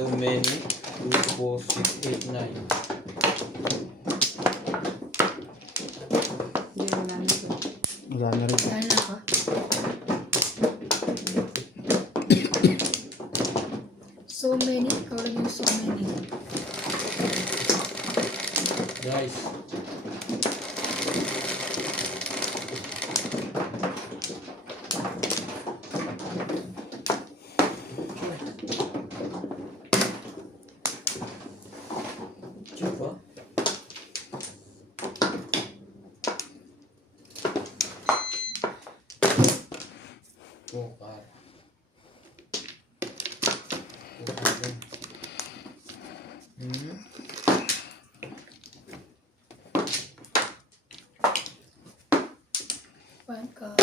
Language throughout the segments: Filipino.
so many. 2, 4, 6, 8, 9. Hindi, wala na to. Wala na rin. Wala na ako. So many. Ikaw lang yung so many. Guys. Coba. Bongkar. One card.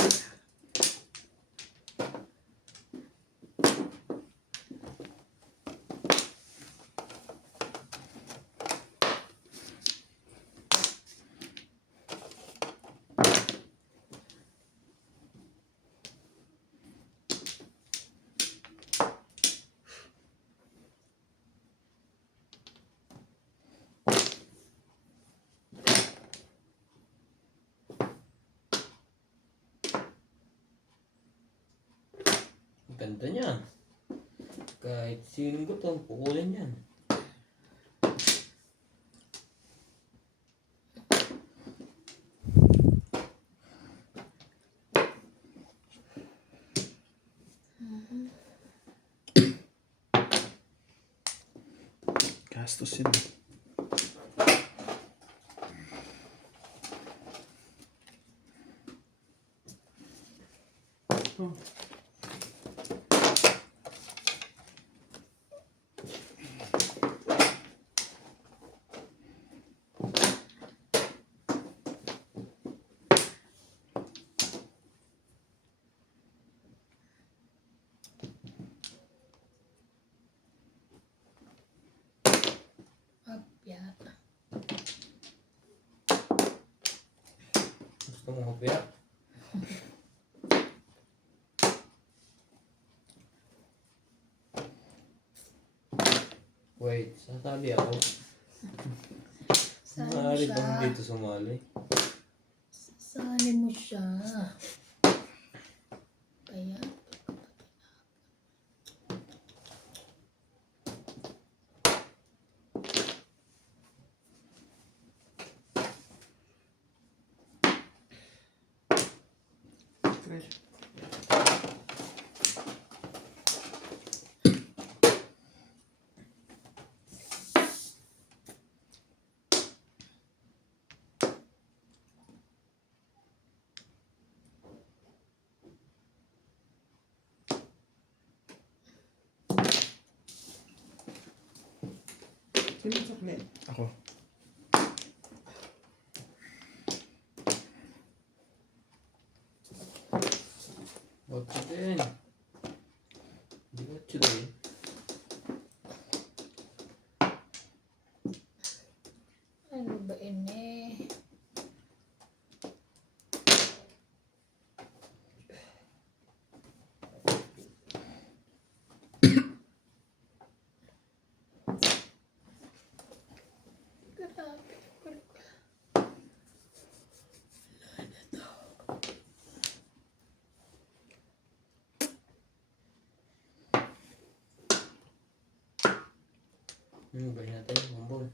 Ganda niyan. Kahit sinong gutom, kukunin yan. Gastos yun. Oh. Papya. Gusto mo hopya? Wait, sasali ako. Sali mo Maaari siya. bang dito sumali? Sali mo siya. Kaya. Fresh. Sino chocolate? Ako. What's din? Diretso din. Ano ba ini? Grabe. Balik natin, bumbong.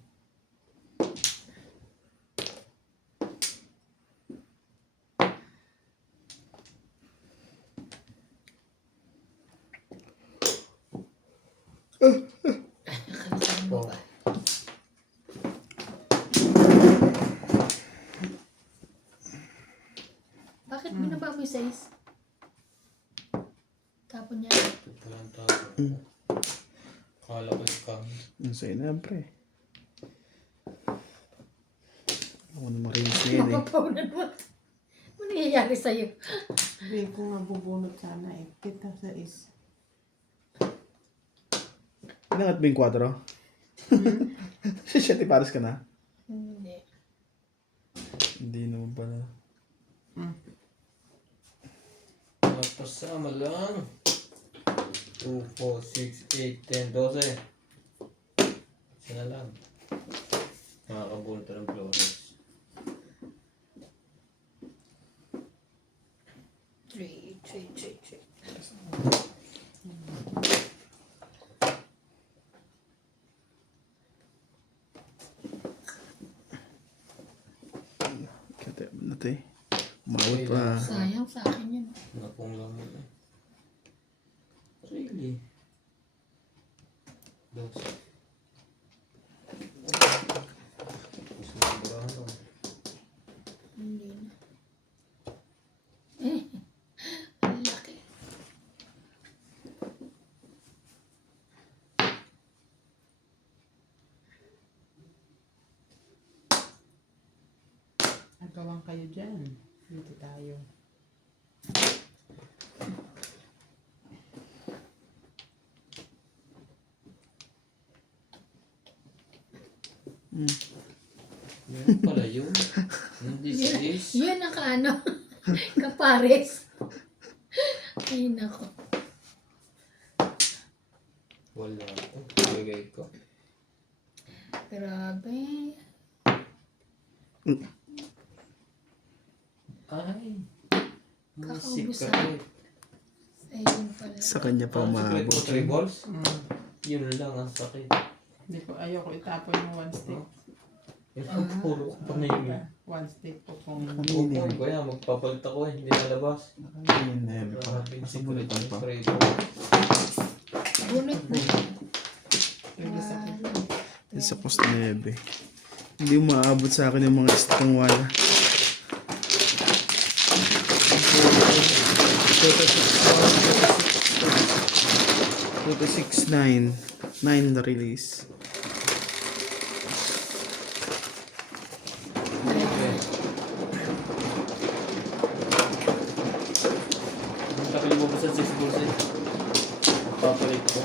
Nakalimutan mo ba? Bakit binaba mo yung size? Tapon niya. Ito pa lang tapo. Kala ko scam. Ang sa'yo na, pre. Ako na marinis na yun eh. Mapapunan mo. Ano nangyayari sa'yo? Hindi ko nga bubunot sana eh. Kita sa is. Inangat ba yung 4? Si 7 pares ka na? Hindi. Hindi naman pala. Magpasama lang. 2, 4, 6, 8, 10, 12. Isa na lang. Makakabunot ng Flores. 3, 3, 3, 3. Kaya na ito eh. Umawat pa. Sayang sa akin yun. Napong lang yun eh. Really? Dos. Gusto mo burahan o? Hindi na. Ang laki. Agawan kayo dyan. Dito tayo. Yun pala yun. Hindi is. Yun ang kaano. Kapares. Ay, nako. Wala ito. Bigay ko. Grabe. Ay. May Kakaubusan. secret. Ayun pala. Sa kanya pa Ang secret umabot. mo, 3 balls? Mm. Yun lang ang sakit. Hindi ko, ayoko itapon yung one stick. Yung puro ko pa na yun. One stick po kung Kanina Oo, eh. kaya magpapalit ako eh. Hindi nalabas. Kanina na yun pa. Grabe yung Nakabulit secret pa. ng preso. Bunot na. pwede sa Sa post 9. Hindi umaabot sa akin yung mga stick ng wala. 9 9 na release. Ang kapili mo ba sa 6 balls eh? Papalit ko.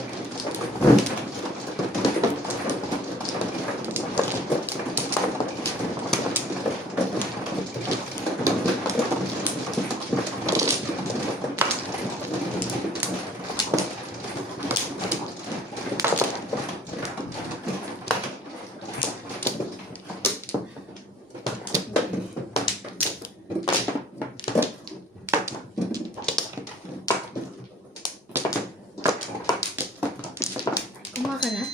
Kumuha ka na?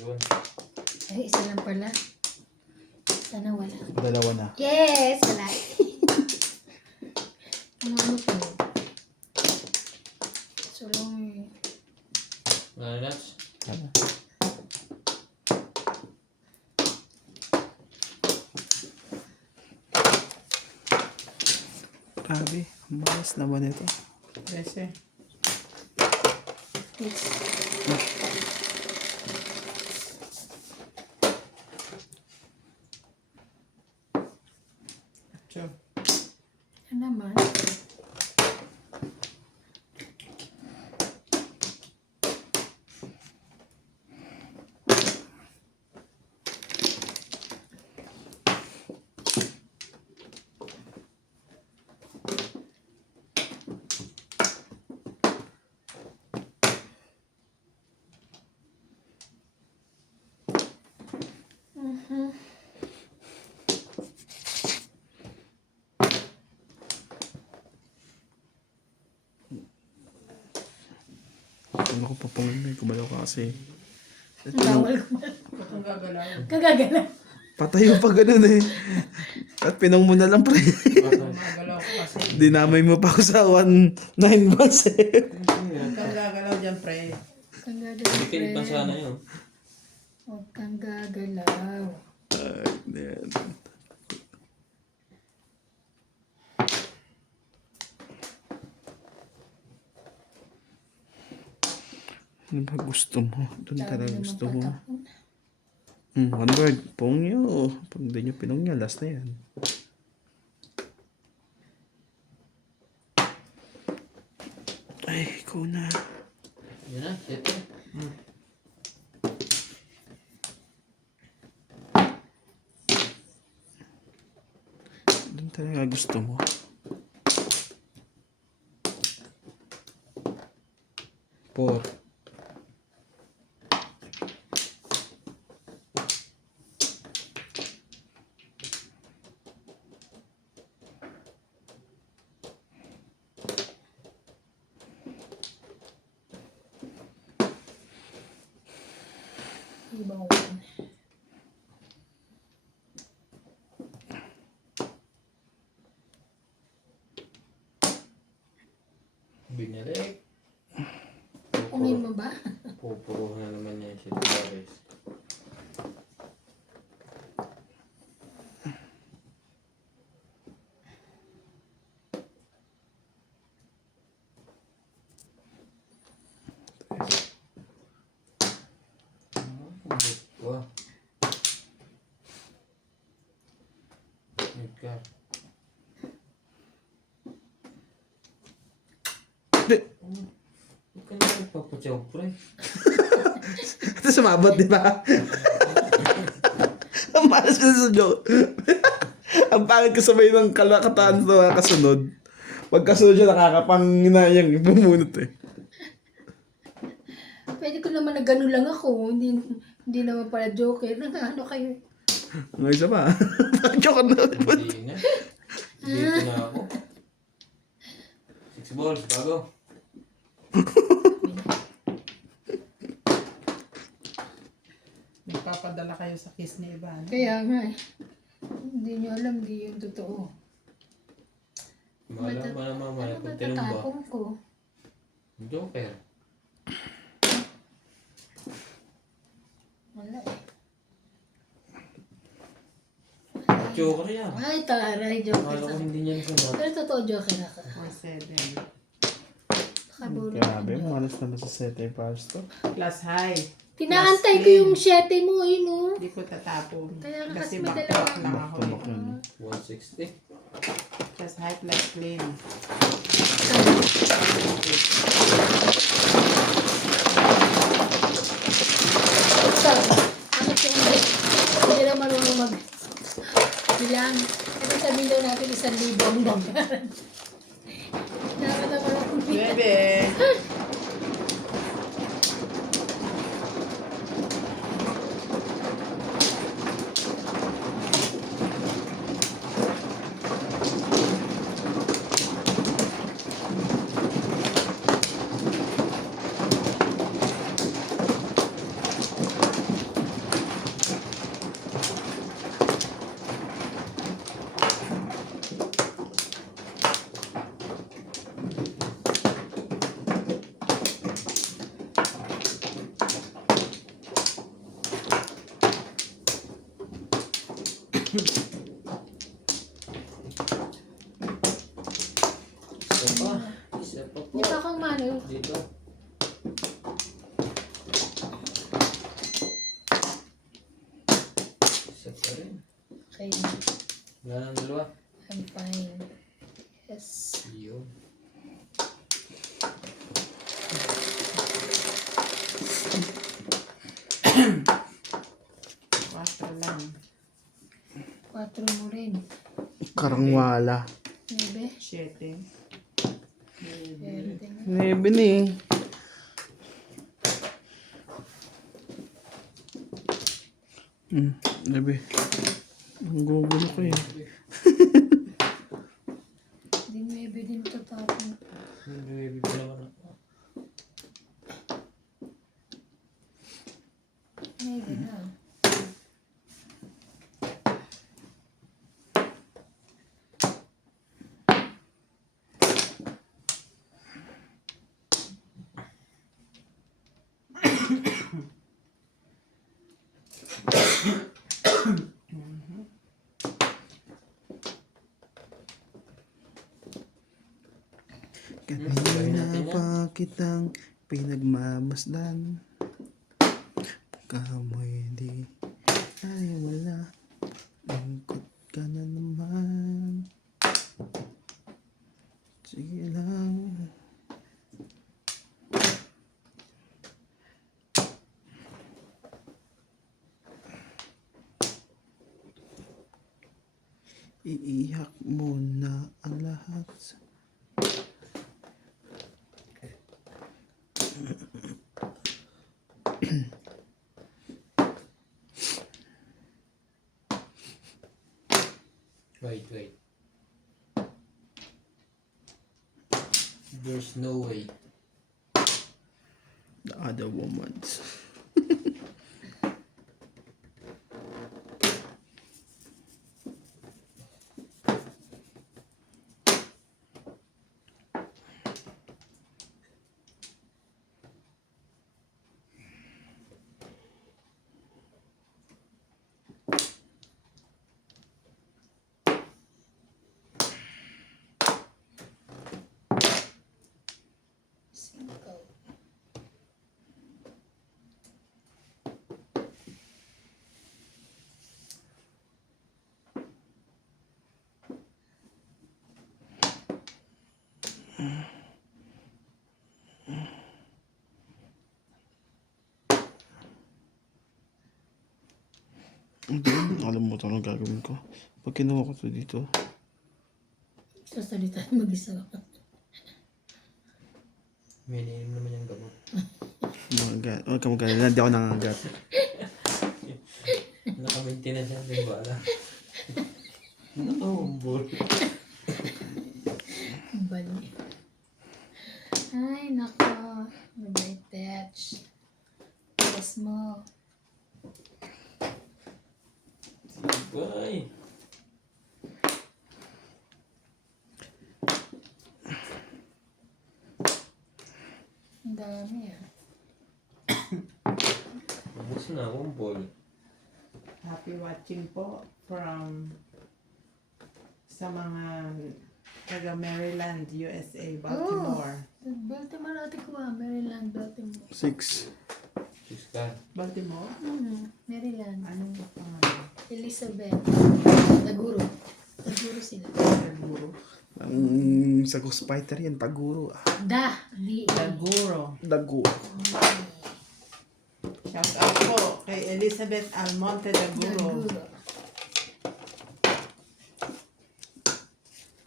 Yun. Ay, isa lang pala. Sana wala. Dalawa na. Yes! Wala. Ano to? Sulong eh. Ano nuts? Grabe, ang malas naman ito. 13. Acho. Ano naman? Ano ko papangin kumalaw ka kasi. Bawal ko. Ba't ang gagalaw? Kagagala. Patayo pa ganun eh. At pinong mo na lang pre. Ang gagalaw ko kasi. Dinamay mo pa ako sa 9 months eh. Huwag kang gagalaw dyan, pre. Kagagala. Bikin pa sana yun. Huwag kang gagalaw. Ay, man. Ano ba gusto mo? Doon Sabi talaga naman gusto mo. patapon. One word. Pong nyo. Pag di nyo pinong nyo, last na yan. Ay, ikaw na. Yun na, 7. Doon talaga gusto mo. Four. ibang Binalik. Unahin mo ba? Pupuro na naman niya si Flores. Wah. Edgar. Di. Huwag ka na nagpapatsaw, pre. Ito sumabot, di ba? Ang malas ko sa joke. Ang pangit ko sabay ng kataan sa kasunod. Pag kasunod siya, nakakapanginayang bumunot eh. Pwede ko naman na gano'n lang ako. Hindi naman pala joker. Ano kayo? Ang isa pa. Joke na. Hindi na. Dito na ako. 6 balls, bago. Nagpapadala kayo sa kiss ni Ivan. Kaya nga eh. Hindi nyo alam, hindi yung totoo. Malam pa na mamaya Ano ba pag tinumba. tatapong ko? Joker. Wala eh. Joker yan. Ay, taray, joker Akala ko sa hindi niya sunod. Pero totoo, joker ako. 4-7. Kaburo. Grabe, malas naman sa sete pass to. Plus high. Tinaantay ko yung 7 mo, yun oh. Hindi ko tatapon. Kaya nga Kasi kasi may back-to-back dalawa. lang ako. Tumak yun. 160. Plus high, plus clean. So, bakit yung hindi na marunong bilang. Kasi sabihin daw natin 1,000 ang babayaran. Dapat na marunong bilang. Bebe! Isa pa. Isa pa po. Di ba kang mano? Dito. Isa pa rin. Okay, Wala nang dalawa. I'm fine. Yes. Yun. Water lang. 4 mo rin. Karangwala. 9. 7. Pwede na. Nebe na eh. Nebe. Ang gugulo ko eh. Hindi 9 din tatapon. Hindi, bibigyan naman ako. 9 na. Kanina pa kitang pinagmamasdan. Kamoy di ay wala. Lungkot ka na naman. Sige lang. Iiyak mo na ang lahat. Wait. There's no way. The other woman's. Hindi, alam mo ito ang gagawin ko. Pag kinuha ko to dito, Sasalita mag-isa ka. May iniinom naman yung gamot. huwag ka mag-alala, hindi ako nangangagat. Naka-maintenance siya, hindi ba alam? Nakaumbol. Bali. Ay, nako. May touch. Tigas mo. Sigay. Ang dami ah. Ubus na, umbol. Happy watching po from sa mga taga Maryland, USA, Baltimore. Baltimore natin ko ah. Maryland, Baltimore. 6. Sis ka. Baltimore? Maryland. Anong pangalan? Elizabeth. Taguro. Taguro sila. Taguro. Ang sa Ghost Fighter yan, Taguro. Di. Taguro. Dago. Shout out po kay Elizabeth Almonte Taguro. Taguro.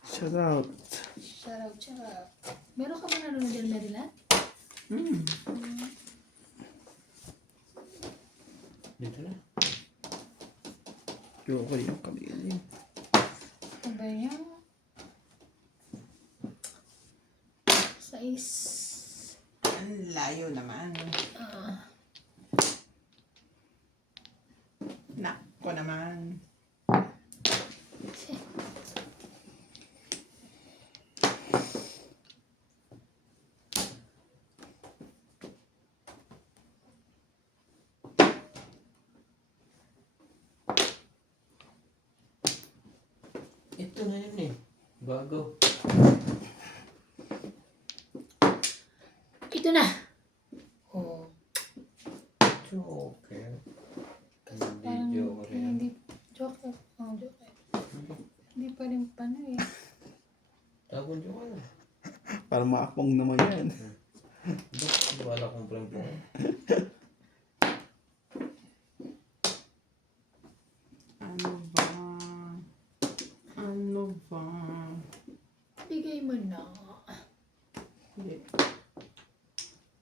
Shout out. Shout out, shout out. Meron ka ba nanonood dyan, Maryland? Dito na. Yung ko yung kamili. Ano ba yan? 6. Ang layo naman. Nako naman. Ito na yun eh. Bago. Ito na. Oh. Joker. Parang Video ko rin. hindi. Joker. Oh, joker. Hindi pa rin paano eh. Tapon Joker. Para maakpong naman yan. Wala kong plan po. Ano ba? Ano ba? Bigay mo na. Hindi.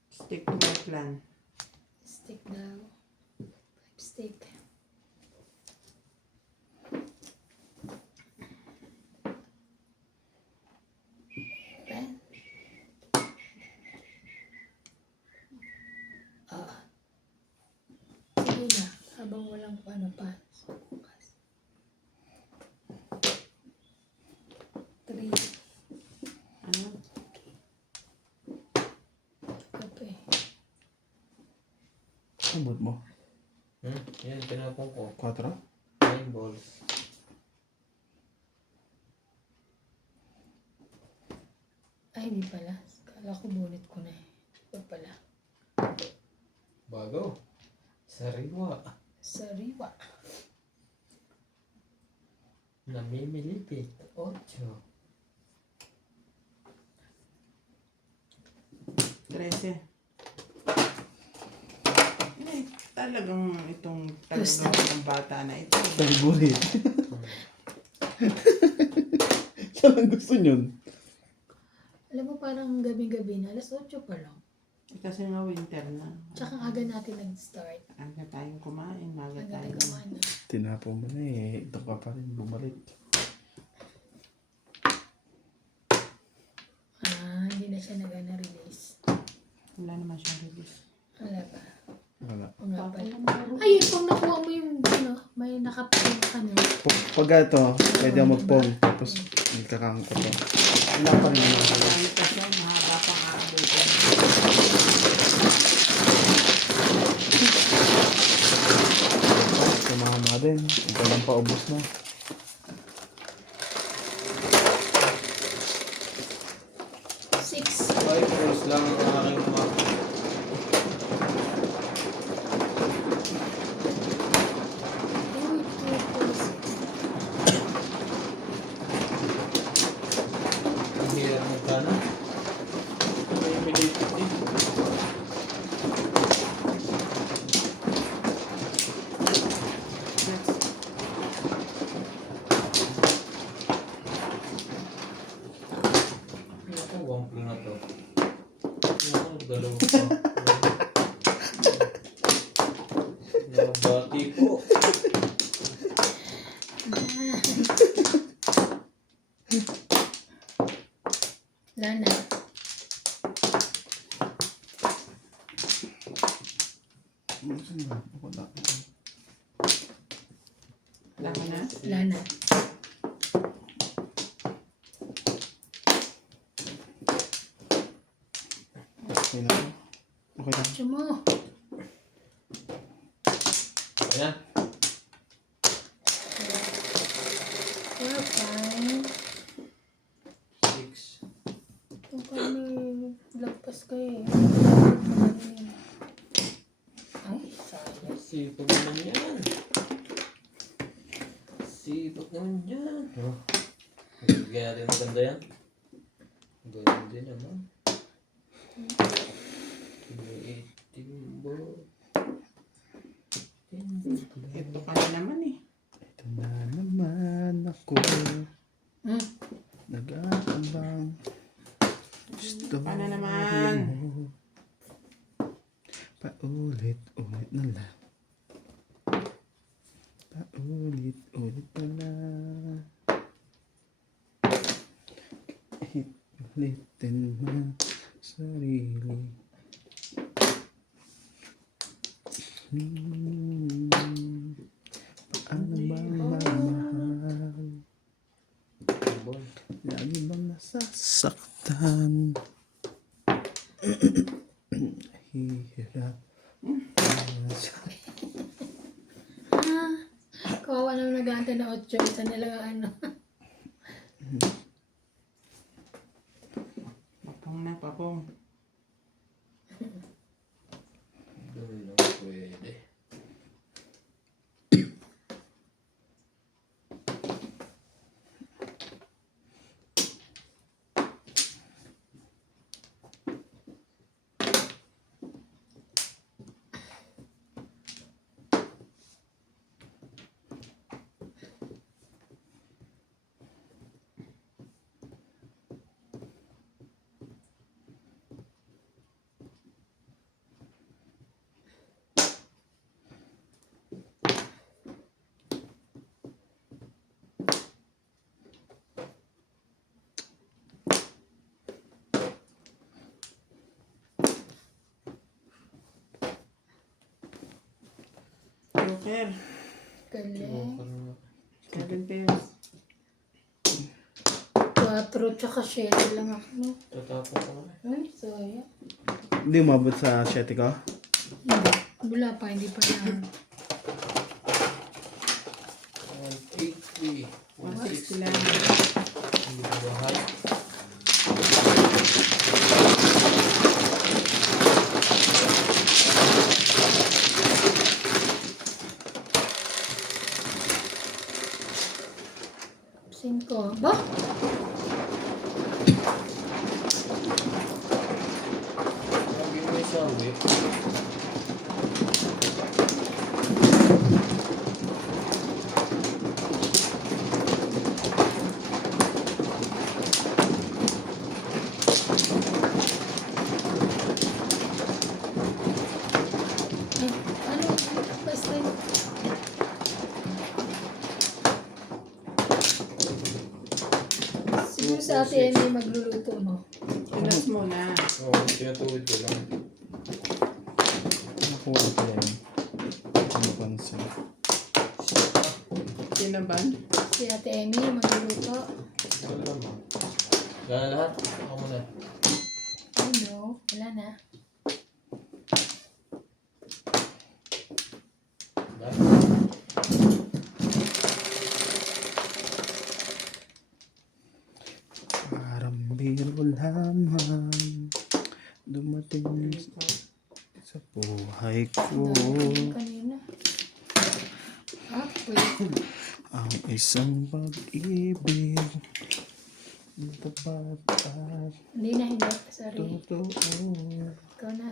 Stick to my plan. Stick daw. 5 stick. Pen. Sige na. Habang walang ano pa. 3. Ano? Kape. Ang boot mo? Yan, pinapong ko. 4? 9 balls. Ay, hindi pala. Kala ko bunit ko na eh. Ito pala. Bago. Sariwa. Sariwa. Namimilipit. 8. 13. Eh, talagang itong Gusto. talagang bata na ito. Taguri. Saan ang gusto nyon? Alam mo, parang gabi-gabi na. Alas 8 pa lang. Kasi nga winter na. Tsaka aga natin nag-start. Aga tayong kumain, maga Aga tayo. tayo kumain na. Tinapo mo na eh. Ito ka pa rin bumalik. Hindi na siya nag-release. Wala naman siyang release. Wala ba? Wala. O nga pala. Ay, kung nakuha mo yung ano, may nakapagod ka na. Pag ito, pwede ako mag-pong. Tapos, nagkakang ko to. Wala pa rin naman. Marami pa siya, mahaba pang aabutin. Sumama din. Ito lang pa ubos na. Six. 5 balls lang ang aking mga. Uy, 2, 4, 6. Ang hirap magkano. Ang wampling na to. Ano, dalawa pa. Nabati po. Lana. Tama na? Lana. Okay na. Okay na. Diyan mo. Ayan. You're fine. 6. Kung kami lagpas kayo eh. Ay, sayang. Sipag naman yan. Sipag naman yan. Oh. Bigyan natin maganda yan. Ganyan din naman. Timbo. Ito ka na naman eh. Ito na naman ako. Nag-aabang. Gusto Ito ka na naman. mo. Paulit-ulit na lang. Paulit-ulit na lang. Ulitin mo sarili. Paano ba mamahal? Lagi bang nasasaktan? Hirap. Kawawa naman nag-aantay na 8. Isa nila ano. Papong na, papong. Doon lang pwede. Joker. Galing. 7 pairs. 4 tsaka 7 lang ako. Tatapos ko na. Ay, sayang. Hindi umabot sa 7 ko? Wala pa, hindi pa yan. 183. 160 lang. Hindi ko bahay. Cinco. Ba? Lagi mo isawi. Ay, ano? Basta yun. Siguro sa atin may magluluto, no? Pinas mo na. Oo, tinatuwid ko lang. Nakuha ko yan. Ano pansin? Sino ba? Si Ate Emmy magluluto. Ito lang mo. Gana lahat. Ako muna. Oh no, wala na. Parang biro lamang dumating sa buhay ko Dami kanina. Ah, wait. ang isang pag-ibig na tapat at Hindi na, hindi. Sorry. totoo. Ikaw na.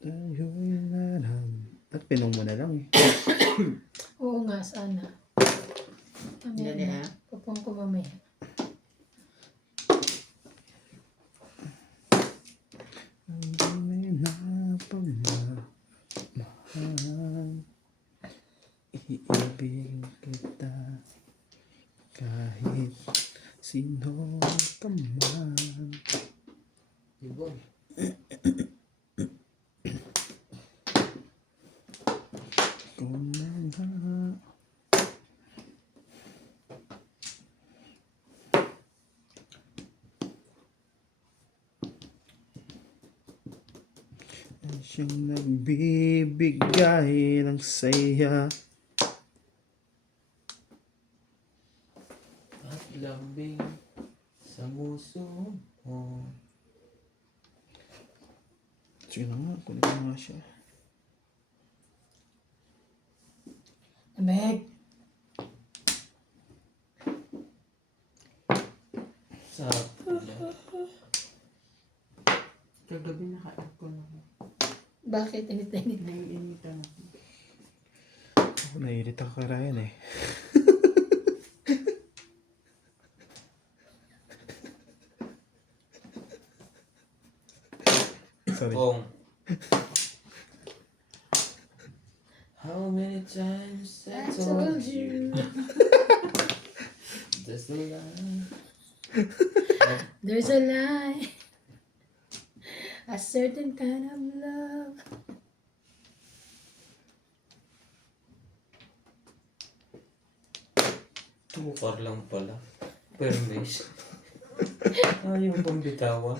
Tayo'y naram. At pinong mo na lang eh. Oo nga, sana. Mamaya Dali, na. ha? Pupong ko mamaya. Sino ka man. Ibon. Kung na siyang nagbibigay ng saya. At lambing sa muso mo. Sige na nga, kunin ko nga siya. Meg, Sa pula. Kagabi naka-aircon ako. bakit init-init? Naiinitan ako. Ako naiirit ako kay Ryan eh. Sorry. Kong. How many times I told you there's a lie. There's a lie. A certain kind of love. Tukar lang pala. Permis. Ayaw pang bitawan.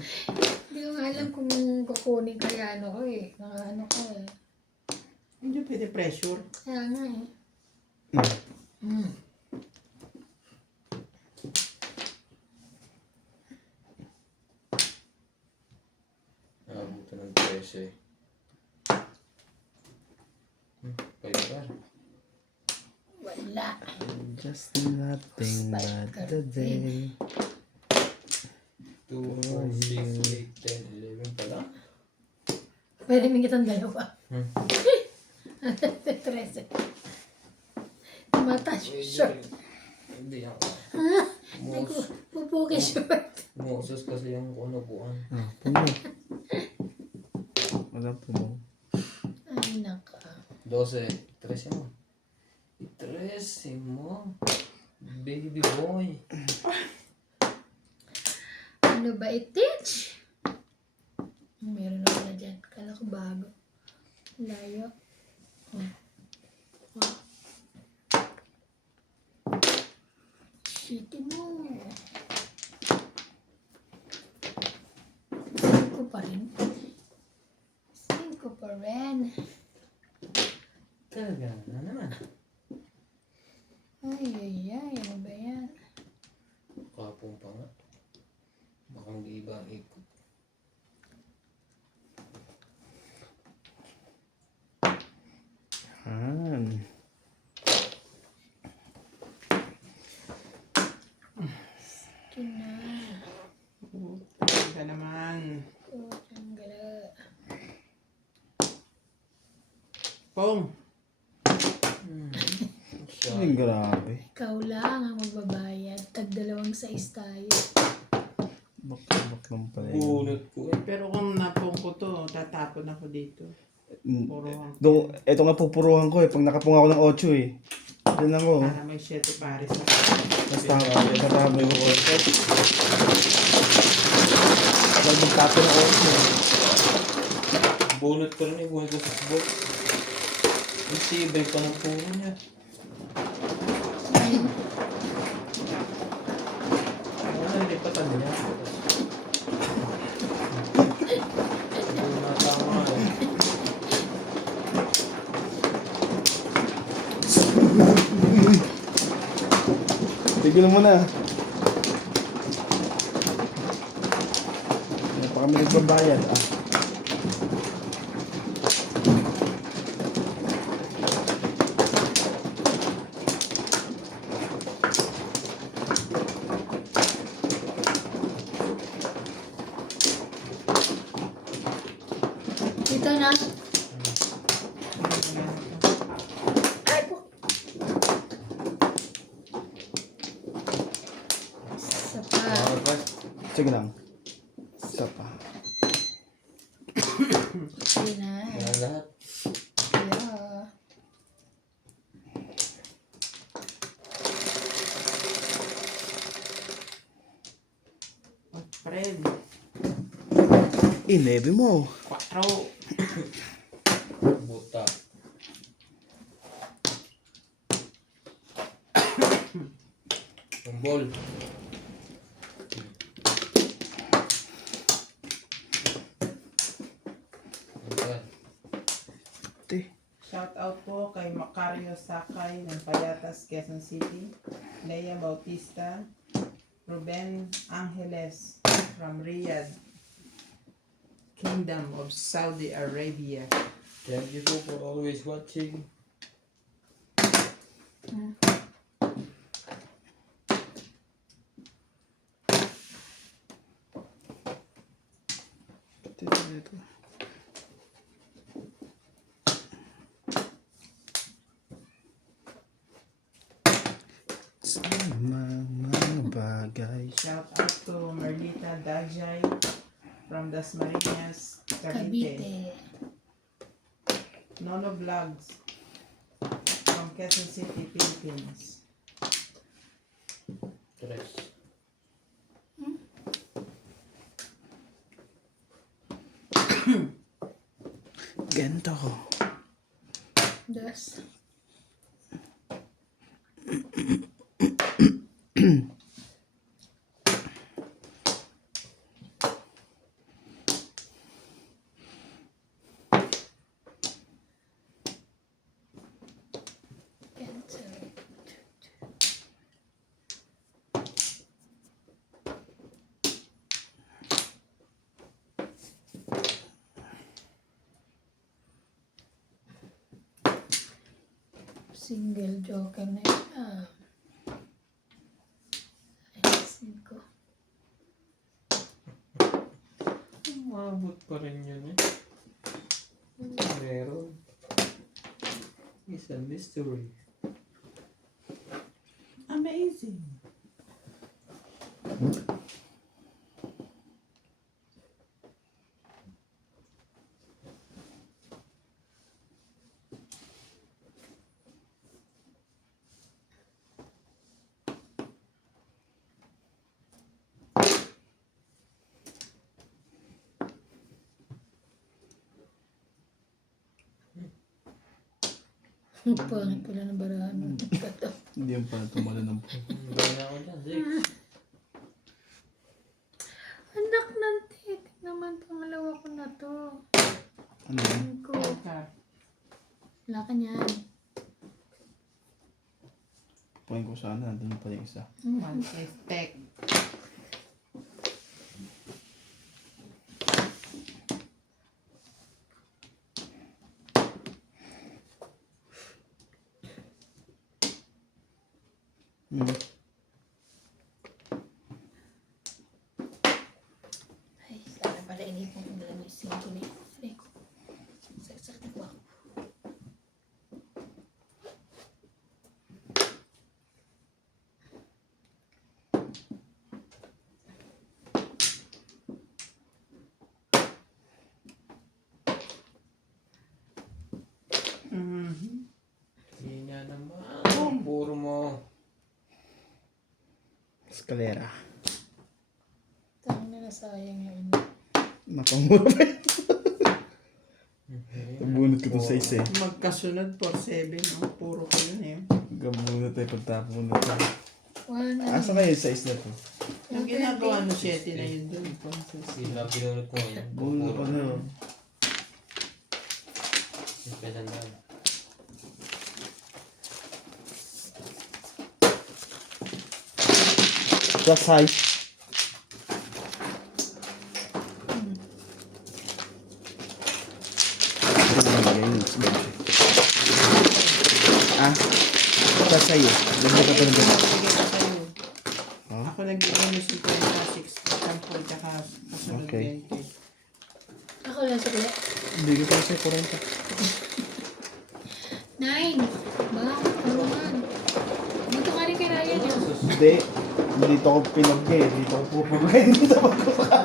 Hindi ko nga alam kung kukunin kaya ano ko eh. Ano ko eh. Hindi pwede pressure. Kaya nga eh. Nakabuto ng 13. Paibar. Wala. Just nothing but the day. 2, 4, 6, 8, 10, 11 pala. Pwede may kitang dalawa. 13. Tumataas yung short. Hindi ako. Pupuki short. Moses kasi yung kunubuan. Ah, puno. Wala puno. Ay, naka. 12. 13 mo. 13 mo. Baby boy. Ano ba i-teach? Meron ako na dyan. Kala ko bago. Layo. Shitty mo. 5 pa rin. 5 pa rin. Talaga na naman. Ay. Ano ba yan? Kapong pa nga. Baka hindi iba ang ikot. Han. Kina. Talaga naman. Ang gala. Pong! Ay, grabe. Ikaw lang ang magbabayad. Tag-2 size tayo. Bakit lang pala yun. Bunot ko eh. Pero kung napong ko to, tatapon ako dito. Puruhan. Ito nga pupuruhan ko eh. Pag nakapung ako ng 8 eh. Yan lang ko. Para may 7 pares na. Basta nataboy ko. Pag magtapon ng 8 Bunot ko rin eh. Bunot ko sa subok. Yung sibay pa ng puro niya. Wala, lipatan niya. Hindi matama eh. Tigil mo na. Hindi pa kami nagbabayad ah. Dito na. Ay po. Isa pa. Sige lang. Isa pa. Sige na. Yan lahat. Yeah. Fred. Inebe mo. 4. Buta. Tumbol. Okay. Te. Shout out po kay Macario Sakay ng Payatas, Quezon City. Leia Bautista. Ruben Angeles from Riyadh, Kingdom of Saudi Arabia. Thank you for always watching. Ito. Sa mga bagay. Shout out to Merlita Dajay from Dasmariñas, Cavite. Cavite. Nono Vlogs from Quezon City, Philippines. Tres. Ganito. Dos. Cancel. Single joker na yun. Ayusin ko. Umabot pa rin yun eh. Meron. It's a mystery. Amazing. Pangit pala ng barahan mo. Hindi yung pala tumala ng Hindi na ako dyan. Six. Anak ng titik naman. Pangalawa ko na to. ano yan? Ano ko. Wala ka niyan. Pupuin ko sana. Doon pa yung isa. One is tech. Ay, sana pala inipon ko lang yung singko niya. Aray ko. Sakit ako. Hindi nga naman. Puro mo. Eskalera. Tang na nasayang yung ano. Nakamura pa yun. Nabunot ko to sa isa eh. Magkasunod po, 7. Oh, puro ko yun eh. Gabunot tayo pagtapon na to. One, Asa kayo yung size na to? Yung ginagawa no 7 na yun dun. Sila binunod ko ngayon. Bunot pa na yun. Pesan lang. Plus size. Ah, plus size. Ganda ka talaga. Nagbigay ko kayo. Huh? Ako nagbigay mo 56, 10, tsaka kasunod Okay. 20. Ako lang sa kula. Hindi ko kasi 40. 9. Bang, tulungan. Dito ka rin kay Ryan yun. Hindi. Dito ko pinag-gay. Dito ko pupugay. Dito ko pupugay.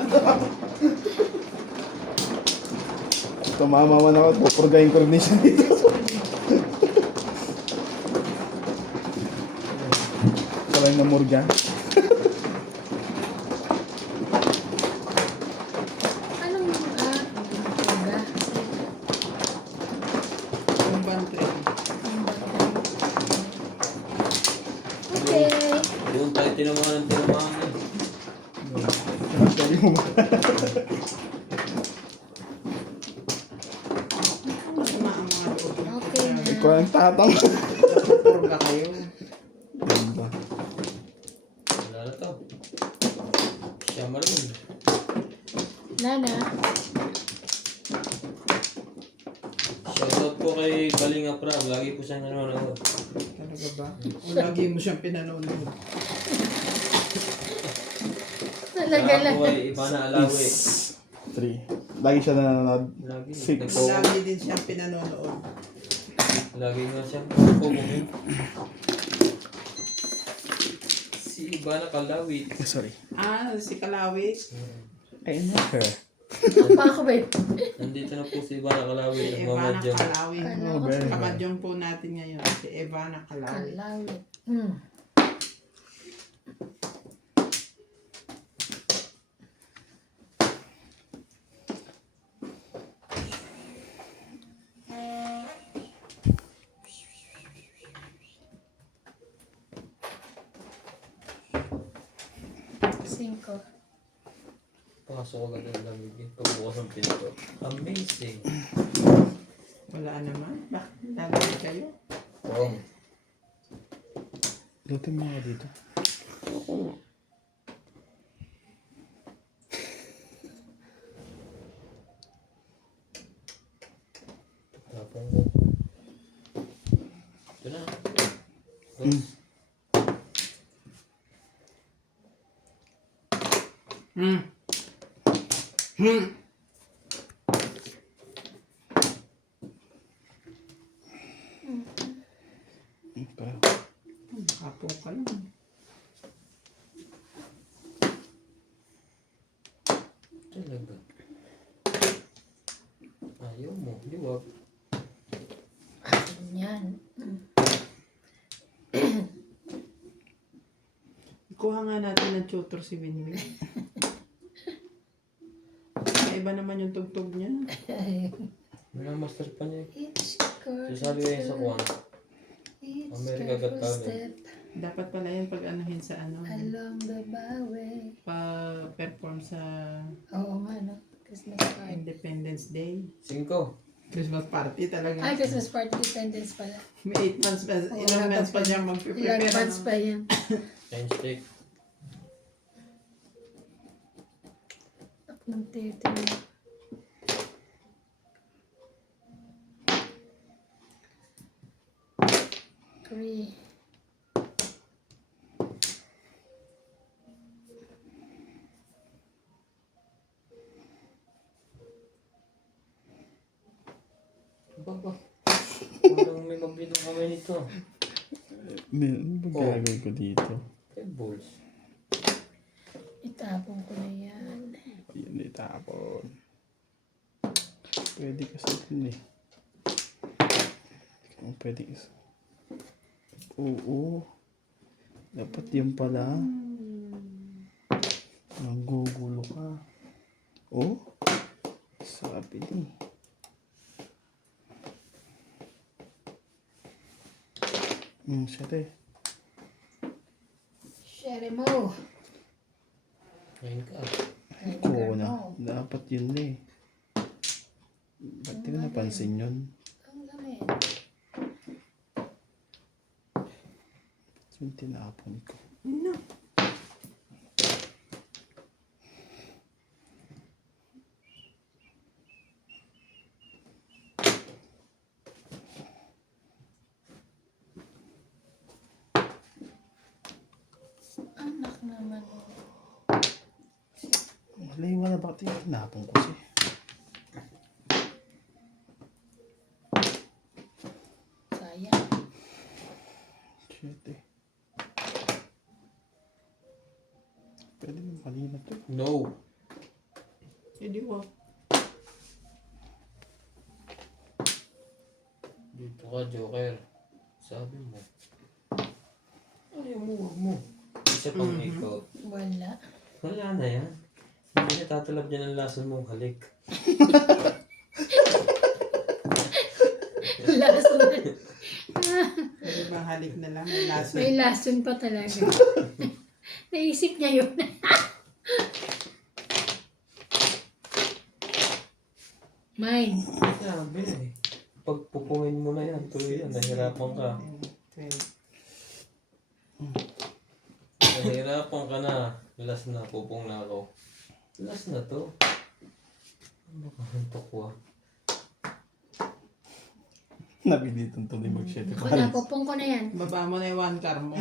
Tumama man ako. Pupurgayin ko rin siya dito. Kalay na murga. Sabi mo. Masama ang mga loob. Okay na. Ikaw ang tatang. Napupurga kayo. Diba? Wala na to. Siya marunong. Nana. Shoutout po kay Kalinga Prab. Lagi po siyang nanonood. Talaga ba? O lagi mo siyang pinanonood. Talaga Saka lang. po kay Ivana Alawi. 3. Lagi siya nanonood. Lagi. 6. Lagi din siyang pinanonood. Lagi nga siyang pupumin. Si Ivana Kalawi. Sorry. Si Kalawit. I know her. Apa ako ba yun? Nandito na po si Ivana Kalawi. Si Evana Nagmamadyo. Kalawit. Oh, very good. Kabadyong po natin ngayon. Si Evana Kalawit. Kalawit. Cinco. Pasok ko agad ang lamig. Pagbukas ng pinto. Amazing. Wala naman. Bakit nalagay kayo? Wow. Lutin mo ako dito. Tapong ko. Ito na. Dos. Kapo ka lang. Talaga. Ayaw mo. Liwag. Yan. Kuha nga natin ng tutor si Winwin. Iba naman yung tugtog niya. Minamaster pa niya. Each Sasabi ko yun sa kuwan. America Got Talent. step Dapat pala yun pag anuhin sa ano. along the byway. Pa-perform sa Oo nga, no? Christmas party. Independence Day. 5. Christmas party talaga. Ay, Christmas party dependence pala. May 8 months pa. Oo, Ilang dapat months pa pala. siya Ilang mag-prepare. months pa yan. Change stick. Ang titin. Three. Baba. Parang may mabidong kamay nito. Ano ba gagawin ko dito? Pebbles. Itapon ko na yan. Ayun, itapon. Pwede kasi dun eh. Kung pwede isa. Oo. Dapat yan pala. Nanggugulo ka. Oh? Sabi ni. Siyete. Share mo. Ngayon ka. Oo na. Dapat yun na eh. Ba't di ko napansin yun? Ang lamig. Yung tinapon ko. No. Anak naman. Wala bakit yung tinapon ko siya? Sayang. Shit eh. Pwede mo kanina to. No. Hindi ko. Dito ka, Joker. Sabi mo. Ayaw mo, wag mo. Isa pang ikaw. Wala. Wala na yan. Hindi na tatalab dyan ang lason mong halik. Lason. Pwede bang halik na lang? May lason. May lason pa talaga. Naisip niya yun. Mine. Sabi na eh. Pagpupungin mo na yan, tuloy yan. Nahirapan ka. 12. Nahirapan ka na. Last na, pupung na ako. Last na to. Ano ka, hantok ko ah. Napilitan tuloy mag-7 Ako na, pares. pupong ko na yan. Baba mo na yung 1 car mo.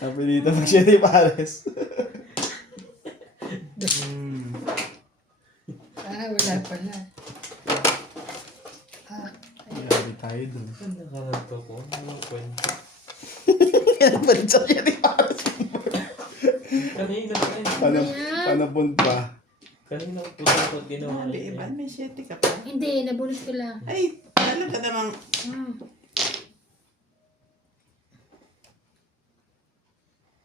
Napilitan mag-7 pares. Wala pala. Grabe tayo dun. Ganda ka lang to ko. Anong kwento? Napalit sa 7 pares. Kanina pa eh. Panapon pa. Kanina ko dapat ginawa Sabi, niya. Ivan, may 7 ka pa. Hindi, nabunot ko lang. Ay, talaga namang,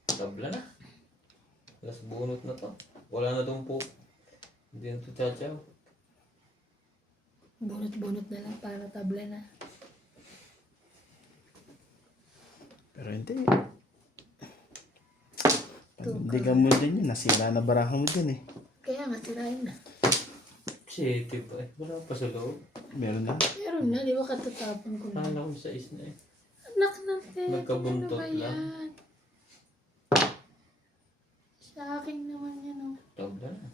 Tabla na. Last bunot na to. Wala na tong po. Hindi na to chachaw. Bunot-bunot na lang para tabla na. Pero hindi. Hindi ka mo din yun. Nasira na barahan mo din eh. Kaya nga, tirahin na. City pa eh. Wala pa sa loob. Meron na. Meron na, di ba katatapon ko na. Kala ko sa is na eh. Anak natin. Nagkabuntot ano ba lang. yan? Sa akin naman yan, oh. Tabla na.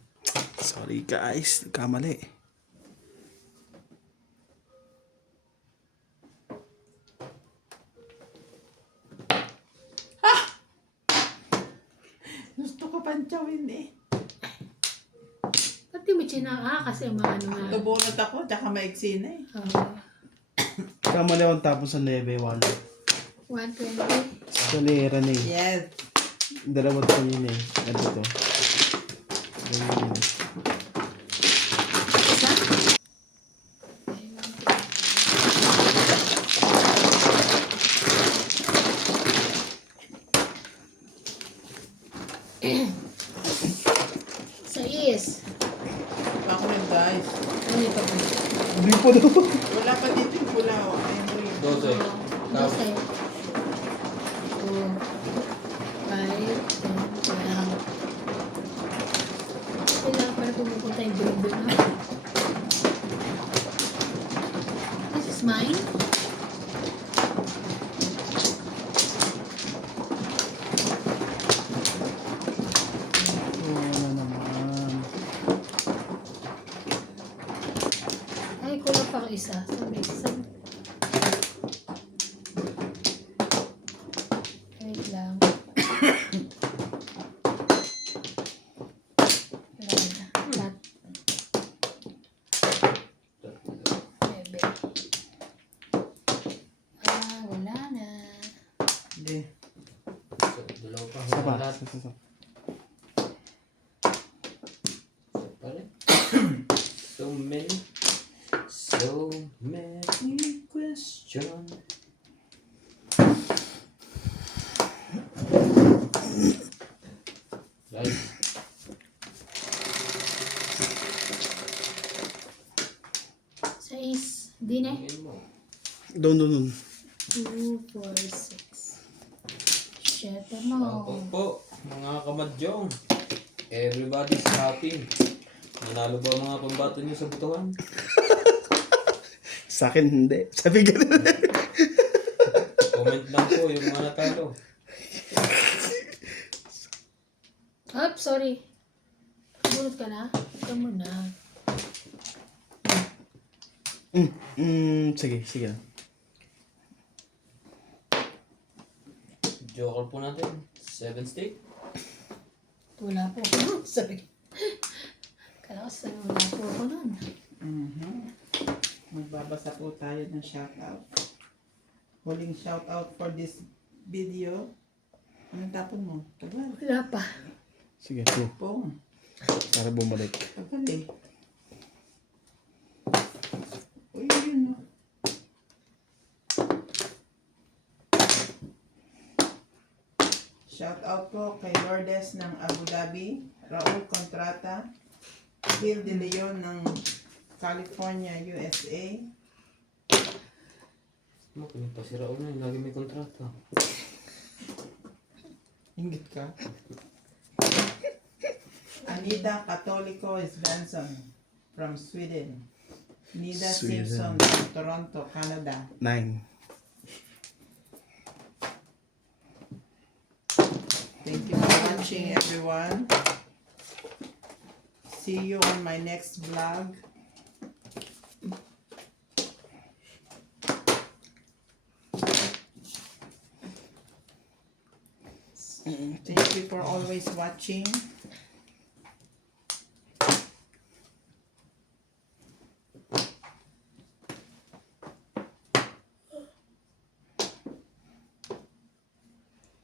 Sorry guys. Kamali. gusto ko pantsawin eh. Ba't di mo chinaka? Kasi ang mga ano nga. Tubunot ako, tsaka maigsi na eh. Kamali akong tapos sa 9-1. 120. Solera na eh. Yes. Dalawat kanina eh. Ano to? Ganyan eh. Isa? Sa is. Ako rin guys. Ano ito po? Hindi pa daw. Wala pa dito yung pula. Oh. Ayun po yung 12. Dose. 2, 5, 10, lang. Kailangan para pumupunta yung dulo na. This is mine. Wala naman. Ay, kulang pa ang isa. Sabi, wait lang. Wala na. Lat. Bebe. Wala na. Hindi. So, dalawa pa. Isa pa. Lahat. Isa. So, pala. So many questions. Guys, Sa is, di na. tingin mo. Doon. 2, 4, 6. Siyete Ako mo. po, mga kamadyong. Everybody's happy. Nanalo ba mga pambato niyo sa butuhan? Sa akin hindi. Sabi ganun. Comment lang po yung mga natalo. Up, sorry. Bunot ka na? Ito mo na. Sige. Joker po natin. 7 stick. Wala po ako. Sorry. Kala ko sabi wala po ako nun. Magbabasa po tayo ng shoutout. Huling shoutout for this video. Anong tapon mo? Tagal. Wala pa. Sige, 2. Pong. Para bumalik. Tagal eh. Uy, yun oh. Shoutout po kay Lourdes ng Abu Dhabi, Raul Contrata, Gil De Leon ng California, USA, Makinig pa si Raul na yun. Lagi may kontrata. Ingit ka. Anita Catolico is Benson from Sweden. Nida Sweden. Simpson from Toronto, Canada. 9. Thank you for watching, everyone. See you on my next vlog. Thank you for always watching.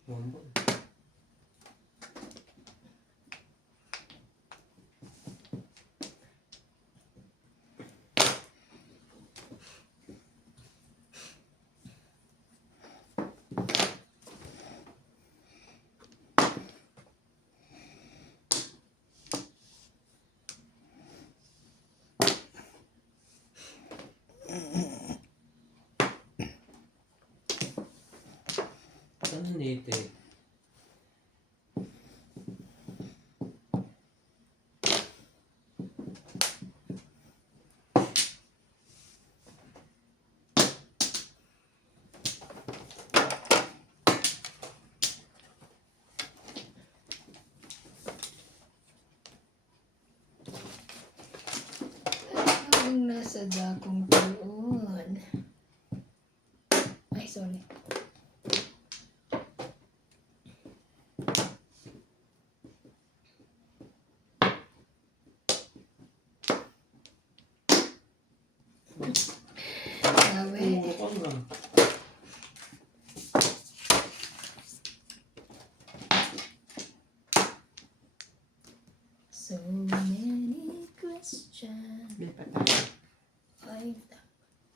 Mambo. Ano nito eh? Ang nasa dakong doon. Ay, sorry. Sabi, Puro ka nga. so many questions. Lipat tayo. Ay,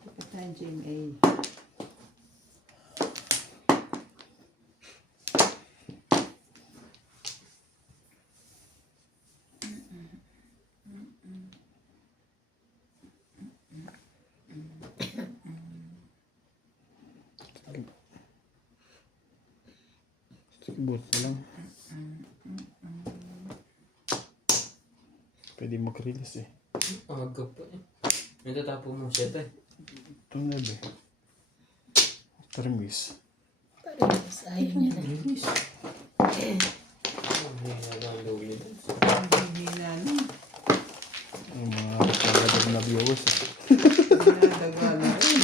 Lipat tayo, GMA. Siguro lang. Pwede mag-release eh. Aga pa eh. May tatapo mo 7 eh. Ito na ba? Termis. parang mas ayaw niya na. Ang hina ng lawin. Hindi na, no? Ang mga kapagadag na viewers eh. Dinadaga na rin.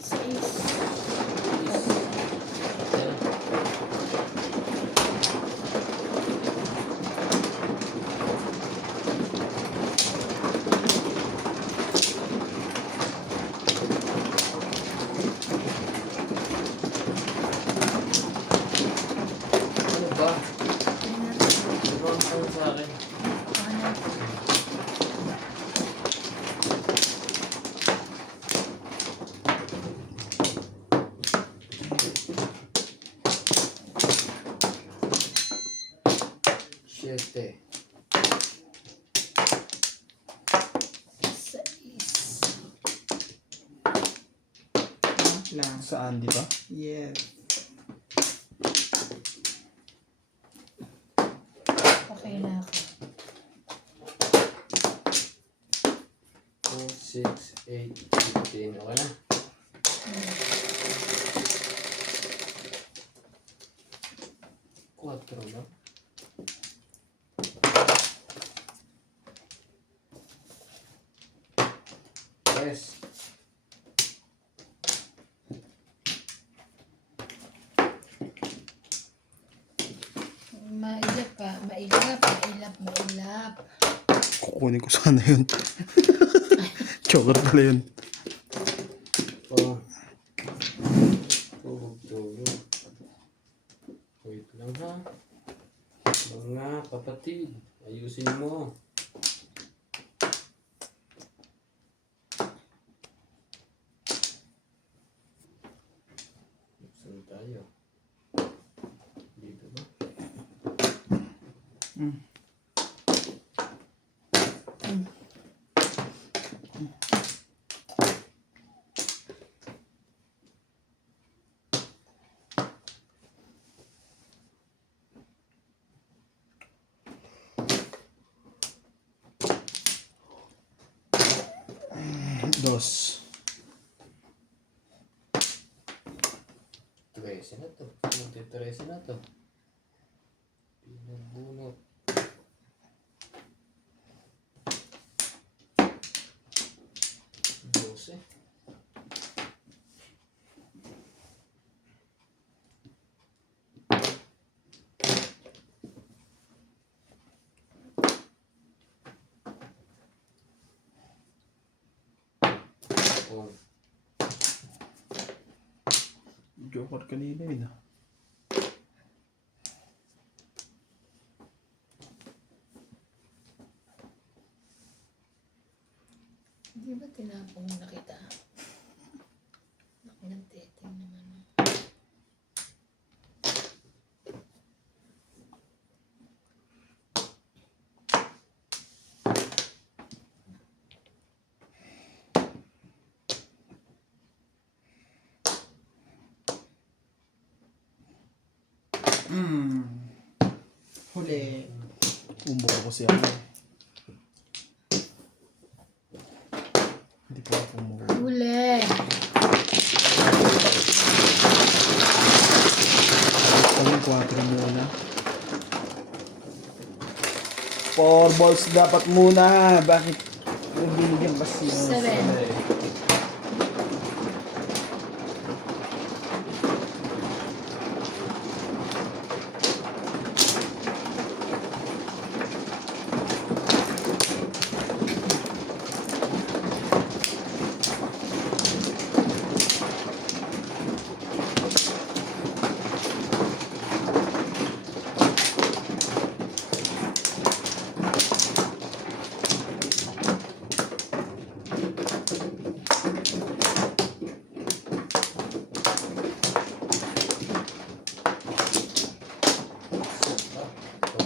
Sais. Ano ba? Ano ang tawag sa akin? Siete. Sais. Lang. Saan dito? Yes. Okay na ako. 4, 6, 8, 15. Okay na? Quatro ba? Yes. Mailap ka. Mailap. Mailap. Mailap. Kukunin ko sana yun. Choker pala yun. Oh. Tuhog-tuhog. Wait lang ha. Mga kapatid, ayusin mo. Saan tayo? Dito ba? Dos. 13 na to. 13 na to. Pinabunot. 12. Oh, Joker kanina yun ah. Di ba tinapong na kita? Laki ng teteng naman. Huli. Umuha ko siya. Hindi po ako umuha. Huli! Paging 4 muna. 4 balls dapat muna. Bakit binigyan kasi? 7.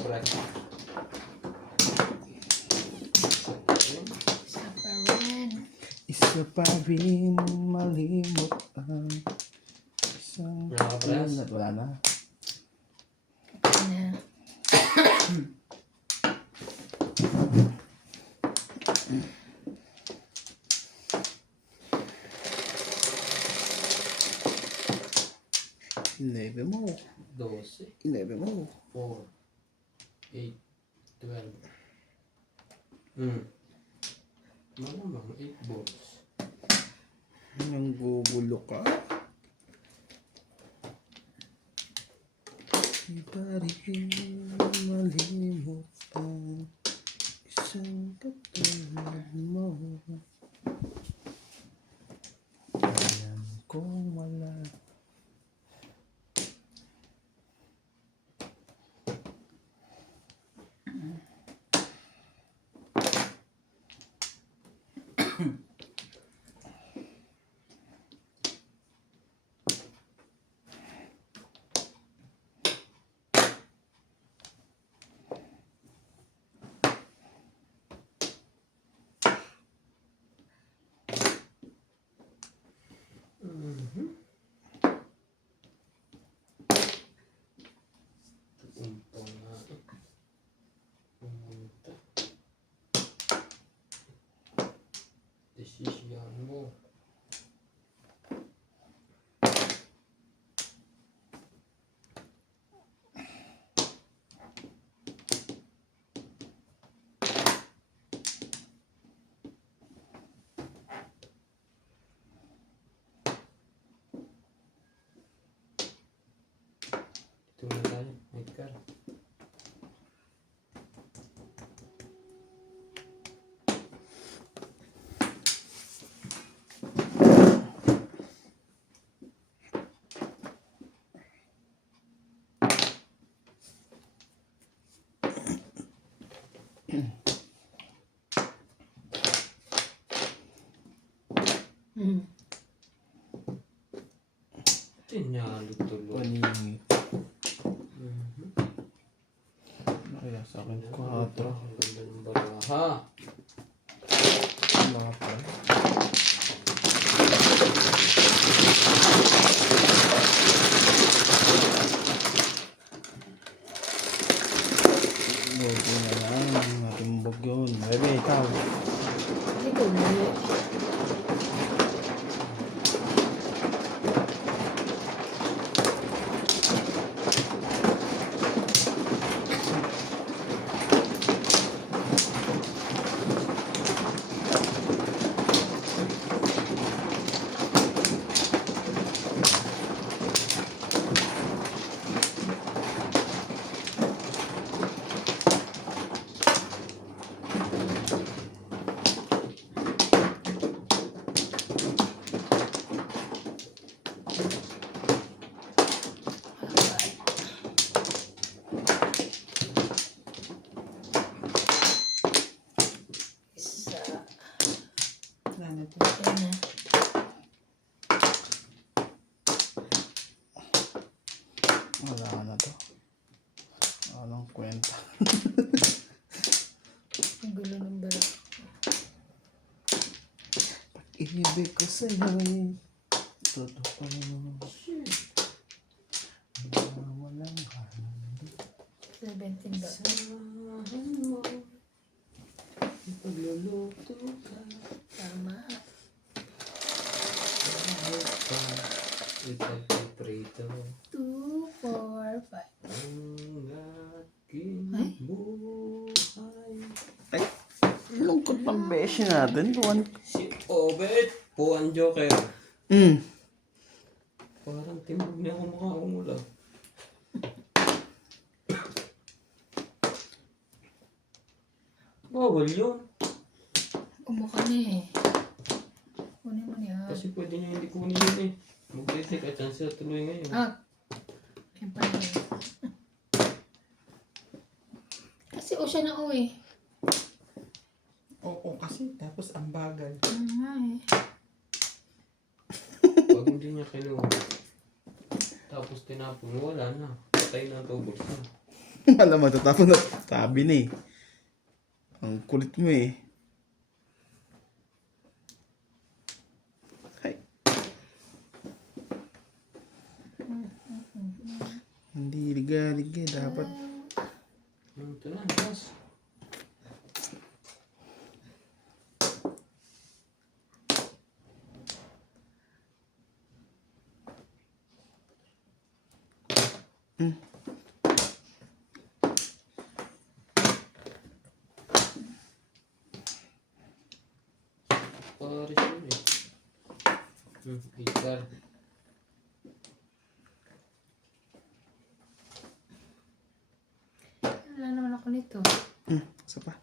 sobra. Isa pa rin. Isa pa rin malimot ang isang Wala ka, Pres? Wala na. Na. Inebe mo. 12. Inebe mo. 4, 8, 12. Malamang 8 balls. Nang gugulo ka. Iba rin malimot ang isang katulad mo. Alam kong wala. Umpong nga. Pumunta. Desisyon mo. Ito na tayo. Wait ka. Tinyalo tuloy. Paningit. Kaya sa akin 4. Ang ganda ng baraha. Mga pa. Buti na lang. Matimbog yun. Bebe, ikaw. Ito mali. Isa. Ano to? Ito na. Wala ka na to. Anong kwenta? Ang gulo ng bara. Ibig ko sa'yo. Totoo. Walang halang. 17 ba? Samahan mo. Pagluluto ka. Tama. Kahit pa ipagpiprito 2, 4, 5. ang aking Ay? buhay. Ay, lungkot pang beshi natin. Si Obet po ang Joker. Parang timbog na ako makaumula. Bawal yun. Umuka na eh. Kunin mo niya. Kasi pwede niya hindi kunin yun eh. Mag-detect at chance na tuloy ngayon. Ah. Yan pala yun. Kasi o siya na o eh. Oo, kasi tapos ang bagal. Nga eh. Pag hindi niya kinuha, tapos tinapon, wala na. Patay na ang tubos na. Alam mo, tatapon na. Sabi na eh. Ang kulit mo eh. Hay. Hindi liga-liga. Dapat. Ito na, boss. Paris yun eh. Ikar. Wala naman ako nito. Isa pa.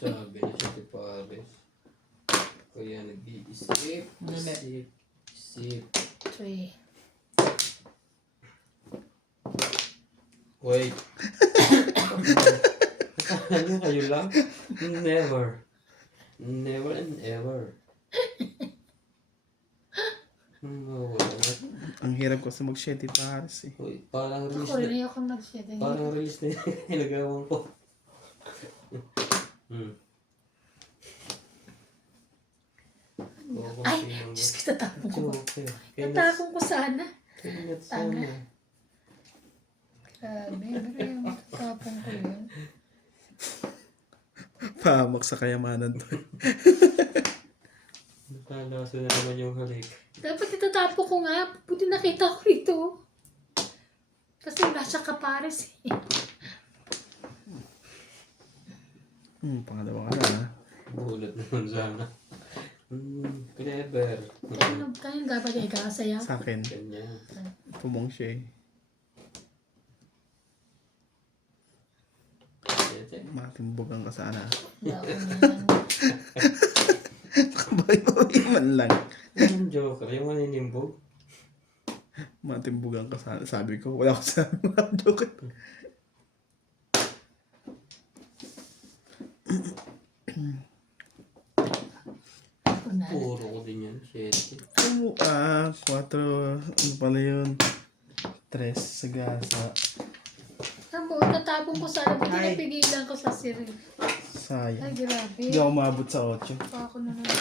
Sabi na siya si Paris. Kaya nag-iisip. Isip. 3. Wait. Akala nyo kayo lang? Never. Never and ever. Wala na. Ang hirap kasi mag-shetty Paris eh. Uy, parang release Ako rin na. ayokong nag-shed. Parang release na yung nagawang ko. Ay! Diyos ko, tatapon ko ba? Okay. Tatapon ko sana. Kailangan sana. Grabe, pero yung tatapon ko yun. Pahamak sa kayamanan to. Nakalaso na naman yung halik. Dapat itatapon ko nga. Buti nakita ko rito. Kasi wala siya kapares eh. Pangalawa ka na ha. Bulat naman sana. Clever. Kaya dapat yung ikasaya. Sa akin. Kanya. Pumong siya eh. Matimbogan ka sana. Wala ko yan. Kabayo man lang. Yung Joker, yung maninimbog. Matimbogan ka sana. Sabi ko, wala ko sa mga joke. Puro ko din yan. 7. 4. Ano pala yun? 3 sa gasa. Tatapon ko sana. Buti Ay. napigilan ko sa siril. sayang. Ay, grabe. Hindi ako umabot sa 8. Pa ako na naman.